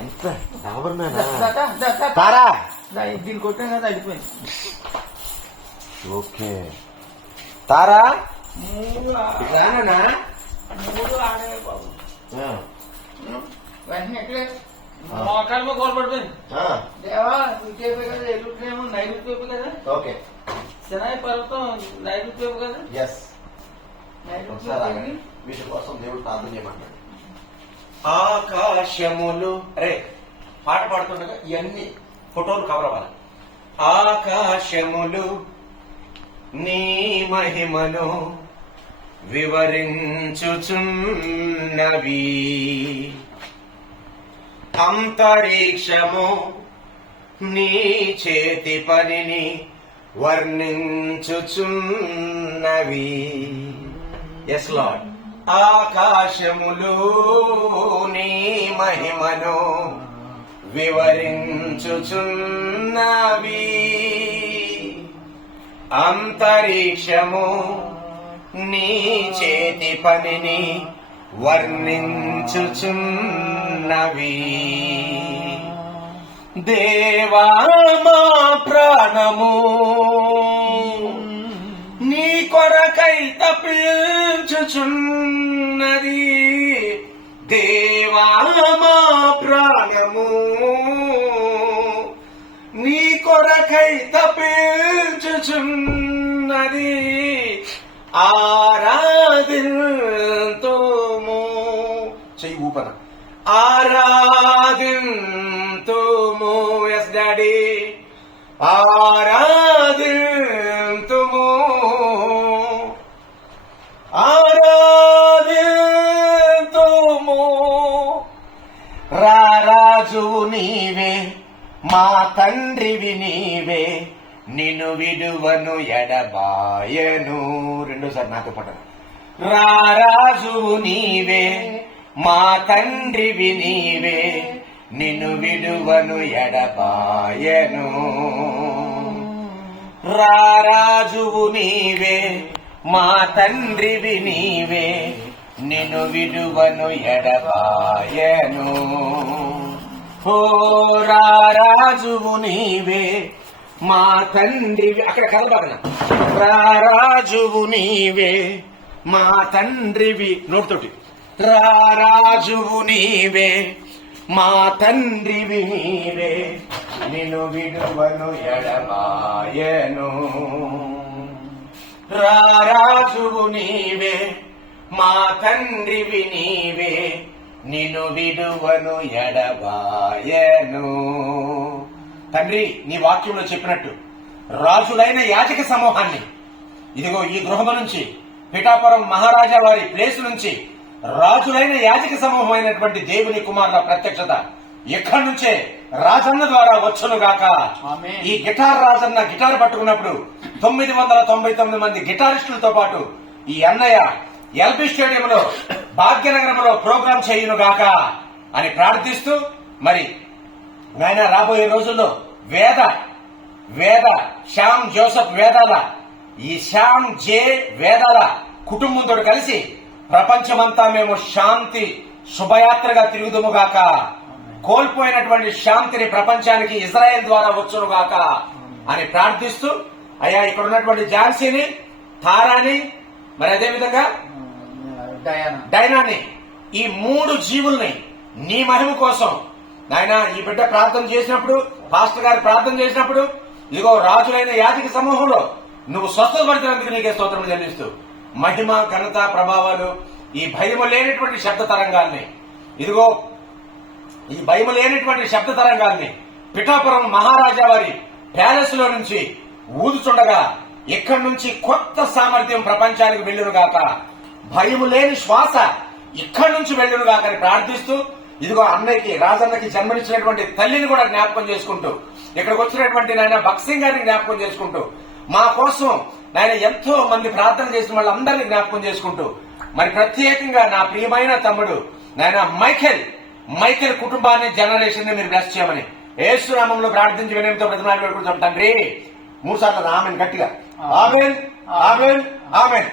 ఎంత తారా దీన్ని కొట్టాం కదా అయిపోయింది. ఓకే తారా మూడు ఆడే బాబు వెంటనే ఎక్కడే మోకాళ్ళ మీద కోరపడిపోయింది. దేవా ఇటేపే కదా, ఎల్లుంటేమో నైరుతి కదా. ఓకే శనాయి పర్వతం నైరుతి కదా. వీటి కోసం దేవుడు ప్రార్థన చేయమన్నాడు. ఆకాశములు అరే పాట పాడుతుండగా ఇవన్నీ ఫోటోలు కవర్ అవ్వాలి. ఆకాశములు నీ మహిమను వివరించుచున్నవి, అంతరిక్షము నీ చేతి పనిని వర్ణించుచున్నవి. Yes lord. ఆకాశములు నీ మహిమను వివరించుచున్నవి, అంతరిక్షము నీ చేతి పనిని వర్ణించుచున్నవి. దేవా మా ప్రాణము నీ కొరకై తప్పించుచున్నది. దేవా మా ప్రాణము నీ కొరకై తప్పించుచున్నది. ఆరాధింతుము చెయ్యి ఊపన ఆరాధింతుము. Yes daddy ఆరాధింతుము ఆరాధింతుము. రారాజు నీవే మా తండ్రివి నీవే, నిన్ను విడువను ఎడబాయను. రెండోసారి నాతో పాటు. రారాజు నీవే మా తండ్రివి నీవే, నిన్ను విడువను ఎడబాయను. రారాజువు నీవే మా తండ్రివి నీవే, నిన్ను విడువను ఎడబాయను. ఓ రారాజువు నీవే మా తండ్రివి. అక్కడ కలబాగన. రారాజువు నీవే మా తండ్రివి. నోటితోటి రారాజువు నీవే మా తండ్రివి నీవే, నిన్ను విడువను ఎడబాయను. రారాజువు నీవే మా తండ్రివి నీవే, నిన్ను విడువను ఎడబాయను. తండ్రి నీ వాక్యంలో చెప్పినట్టు రాజులైన యాజక సమూహాన్ని ఇదిగో ఈ గృహము నుంచి పిఠాపురం మహారాజా వారి ప్లేస్ నుంచి రాజులైన యాజక సమూహం అయినటువంటి దేవుని కుమారుల ప్రత్యక్షత ఎక్కడి నుంచే రాజన్న ద్వారా వచ్చును గాక. ఈ గిటార్ రాజన్న గిటార్ పట్టుకున్నప్పుడు 999 మంది గిటారిస్టులతో పాటు ఈ అన్నయ్య ఎల్బీ స్టేడియంలో భాగ్యనగరంలో ప్రోగ్రాం చేయును గాక అని ప్రార్థిస్తూ, మరి నాయన రాబోయే రోజుల్లో వేద శ్యామ్ జోసెఫ్ వేదాల ఈ శ్యామ్ జే వేదాల కుటుంబంతో కలిసి ప్రపంచమంతా మేము శాంతి శుభయాత్రగా తిరుగుదుముగాక. కోల్పోయినటువంటి శాంతిని ప్రపంచానికి ఇజ్రాయెల్ ద్వారా వచ్చునుగాక అని ప్రార్థిస్తూ, అయ్యా ఇక్కడ ఉన్నటువంటి ఝాన్సీని, తారాని, మరి అదేవిధంగా డైనాని, ఈ 3 జీవుల్ని నీ మహిమ కోసం నాయన ఈ బిడ్డ ప్రార్థన చేసినప్పుడు, పాస్టర్ గారు ప్రార్థన చేసినప్పుడు, ఇదిగో రాజులైన యాజక సమూహంలో నువ్వు స్వస్థపరిచినందుకు నీకే స్తోత్రం చెల్లిస్తూ, మహిమ ఘనత ప్రభావాలు ఈ భయము లేనటువంటి శబ్ద తరంగాల్ని, ఇదిగో ఈ భయము లేనటువంటి శబ్ద తరంగాల్ని పిఠాపురం మహారాజా వారి ప్యాలెస్ లో నుంచి ఊదుచుండగా ఇక్కడి నుంచి కొత్త సామర్థ్యం ప్రపంచానికి వెళ్ళునుగాక. భయము లేని శ్వాస ఇక్కడి నుంచి వెళ్ళునుగాక అని ప్రార్థిస్తూ, ఇదిగో అన్నయ్యకి రాజన్నకి జన్మనిచ్చినటువంటి తల్లిని కూడా జ్ఞాపకం చేసుకుంటూ, ఇక్కడికి వచ్చినటువంటి నాయన భక్సింగ్ గారిని జ్ఞాపకం చేసుకుంటూ, మా కోసం నాయన ఎంతో మంది ప్రార్థన చేసిన వాళ్ళందరినీ జ్ఞాపకం చేసుకుంటూ, మరి ప్రత్యేకంగా నా ప్రియమైన తమ్ముడు నాయన మైకేల్ కుటుంబాన్ని జనరేషన్ ని మీరు బ్లెస్ చేయమని యేసు నామములో ప్రార్థించి వినయంతో ప్రతిమాలు పెట్టుకుంటాం తండ్రి. 3 సార్లు ఆమెన్ గట్టిగా. Amen amen amen.